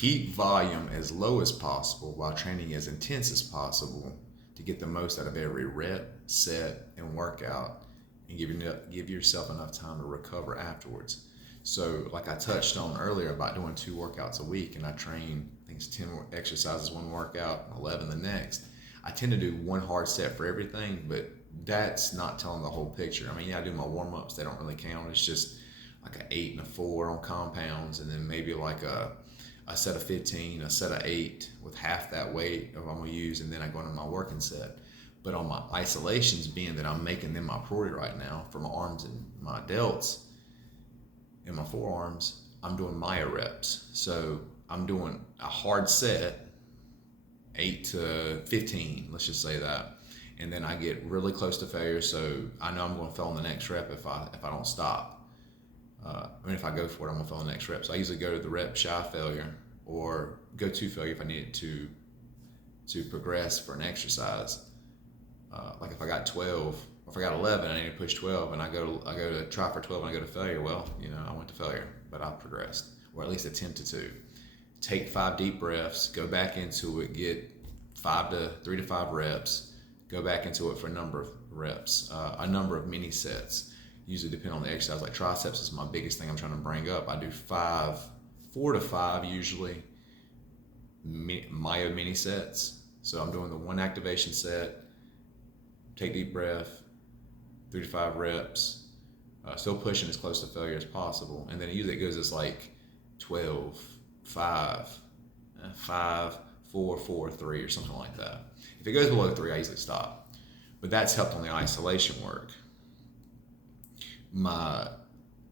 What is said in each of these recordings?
keep volume as low as possible while training as intense as possible to get the most out of every rep, set, and workout, and give yourself enough time to recover afterwards. So like I touched on earlier about doing 2 workouts a week, and I train, I think it's 10 exercises one workout, 11 the next. I tend to do 1 hard set for everything, but that's not telling the whole picture. I mean, yeah, I do my warm-ups, they don't really count. It's just like an 8 and a 4 on compounds, and then maybe like a set of 15, a set of 8 with half that weight of I'm gonna use, and then I go into my working set. But on my isolations, being that I'm making them my priority right now for my arms and my delts and my forearms, I'm doing Maya reps. So I'm doing a hard set, 8 to 15, let's just say that. And then I get really close to failure, so I know I'm going to fail on the next rep if I don't stop. If I go for it, I'm going to fail on the next rep. So I usually go to the rep shy failure or go to failure if I need it to progress for an exercise. Like if I got 12, or if I got 11, I need to push 12, and I go to try for 12 and I go to failure. Well, I went to failure, but I progressed, or at least attempted to. Take 5 deep breaths, go back into it, get 3 to 5 reps, go back into it for a number of reps, a number of mini sets. Usually depend on the exercise. Like triceps is my biggest thing I'm trying to bring up. I do 4 to 5 usually Myo mini sets. So I'm doing the 1 activation set, take deep breath, 3 to 5 reps, still pushing as close to failure as possible. And then usually it goes as like 12, 5, 5, 4, 4, 3 or something like that. If it goes below 3, I usually stop. But that's helped on the isolation work. My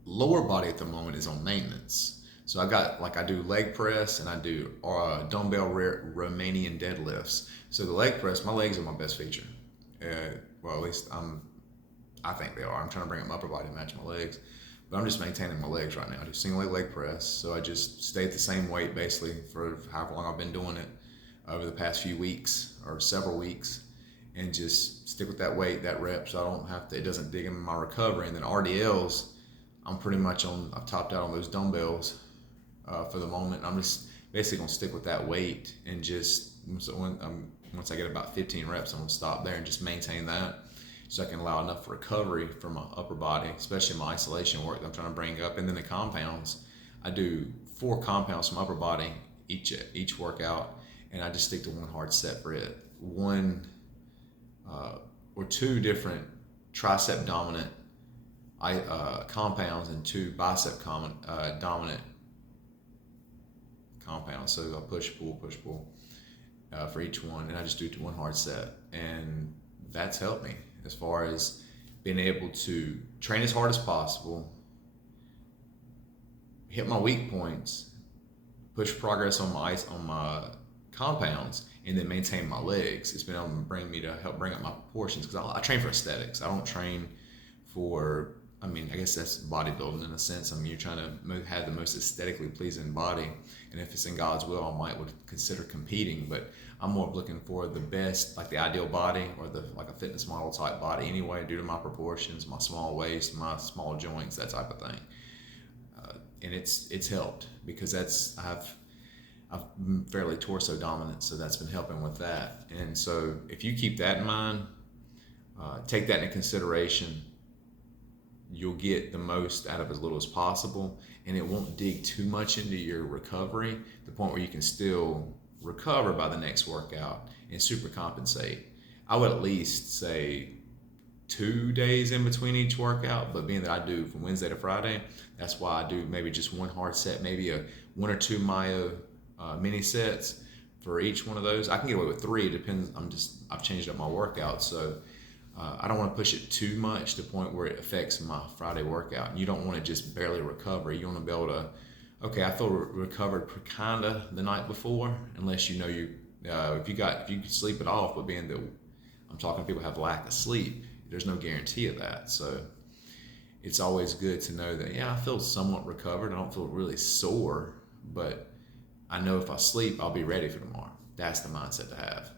lower body at the moment is on maintenance. So I do leg press and I do dumbbell Romanian deadlifts. So the leg press, my legs are my best feature. Well, at least I think they are. I'm trying to bring up my upper body to match my legs, but I'm just maintaining my legs right now. I do single leg press, so I just stay at the same weight basically for however long I've been doing it over the past few weeks or several weeks, and just stick with that weight, that rep, so I don't have to, it doesn't dig into my recovery. And then RDLs, I've topped out on those dumbbells for the moment. I'm just basically gonna stick with that weight, and just once I get about 15 reps, I'm gonna stop there and just maintain that, so I can allow enough recovery for my upper body, especially my isolation work that I'm trying to bring up. And then the compounds, I do 4 compounds from upper body each workout, and I just stick to 1 hard set for it. 1 or 2 different tricep dominant compounds and 2 bicep dominant compounds. So I push pull for each one, and I just do 1 hard set, and that's helped me as far as being able to train as hard as possible, hit my weak points, push progress on my compounds, and then maintain my legs. It's been able to help bring up my proportions, because I train for aesthetics. I don't train for, I guess that's bodybuilding in a sense. You're trying to have the most aesthetically pleasing body, and if it's in God's will, I would consider competing. But I'm more looking for the best, like the ideal body, or like a fitness model type body anyway, due to my proportions, my small waist, my small joints, that type of thing. And it's helped, because I'm fairly torso dominant, so that's been helping with that. And so if you keep that in mind, take that into consideration, you'll get the most out of as little as possible, and it won't dig too much into your recovery to the point where you can still recover by the next workout and super compensate. I would at least say 2 days in between each workout, but being that I do from Wednesday to Friday, that's why I do maybe just 1 hard set, maybe 1 or 2 Myo mini sets for each one of those. I can get away with 3, it depends. I've changed up my workout, so I don't want to push it too much to the point where it affects my Friday workout. You don't want to just barely recover. You want to be able to, okay, I feel recovered kinda the night before, unless if you could sleep it off. But being that I'm talking to people who have lack of sleep, there's no guarantee of that. So it's always good to know that, I feel somewhat recovered. I don't feel really sore, but I know if I sleep, I'll be ready for tomorrow. That's the mindset to have.